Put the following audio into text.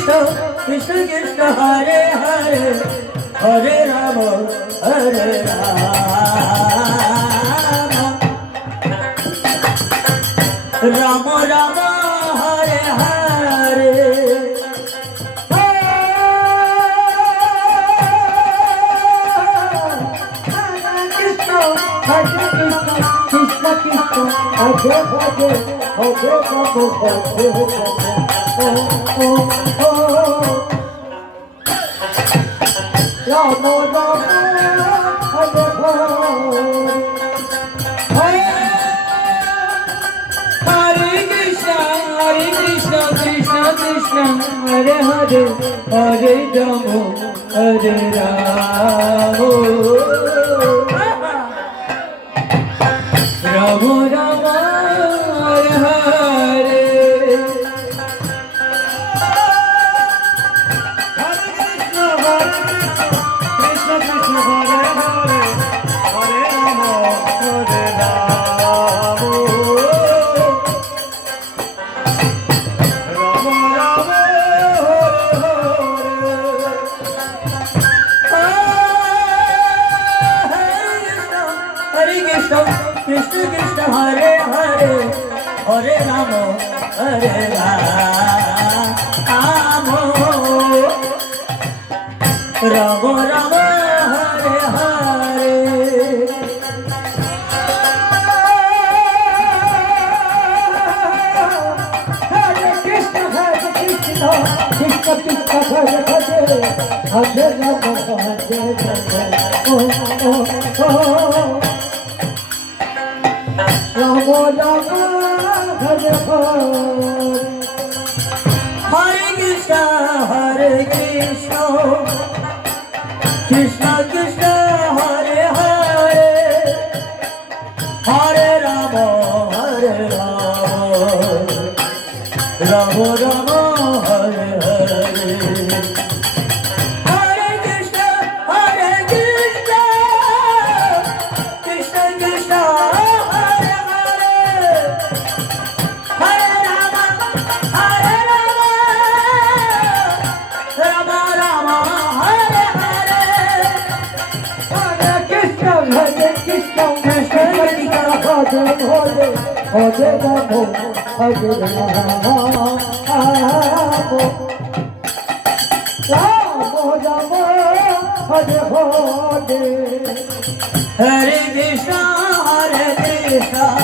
Krishna Krishna Krishna Hare Hare Hare Rama Hare Rama Rama Rama Hare Hare Krishna Krishna Hare Hare Hare Rama Hare Rama Rama Rama Hare Hare Hare Krishna Krishna Krishna Hare Hare Hare Rama Hare Rama Rama Rama Hare Hare Krishna Krishna Hare Hare Hare Rama Hare Rama Rama Rama Hare Krishna Krishna Krishna Hare Hare Hare Rama Hare Rama Rama Rama Hare Hare Hare Krishna Krishna Krishna Hare Hare Hare Rama Hare Rama Rama Rama Hare Hare Hare Krishna Krishna Krishna Hare Hare Hare Rama Hare Rama Rama Rama Hare Hare Hare Krishna Krishna Krishna Hare Hare Hare Rama Rama Rama Hare Hare Hare Krishna Krishna Hare Hare Hare Rama Hare Rama Rama Rama Hare Hare Hare Krishna